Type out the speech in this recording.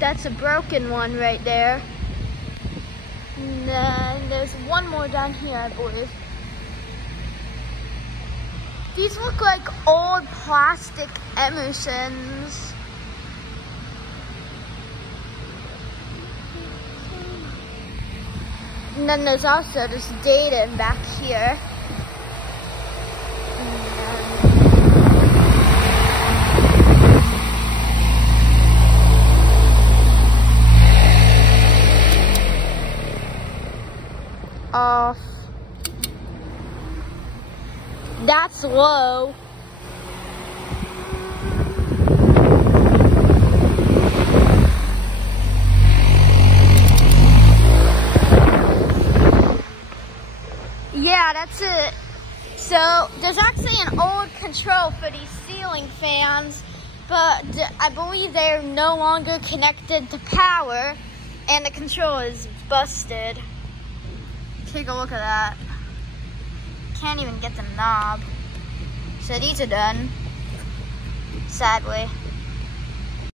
that's a broken one right there. And then there's one more down here, I believe. These look like old plastic Emersons. And then there's also this Dayton back here. Off. That's low. Yeah, that's it. So there's actually an old control for these ceiling fans, but I believe they're no longer connected to power and the control is busted. Take a look at that. Can't even get the knob. So these are done, sadly.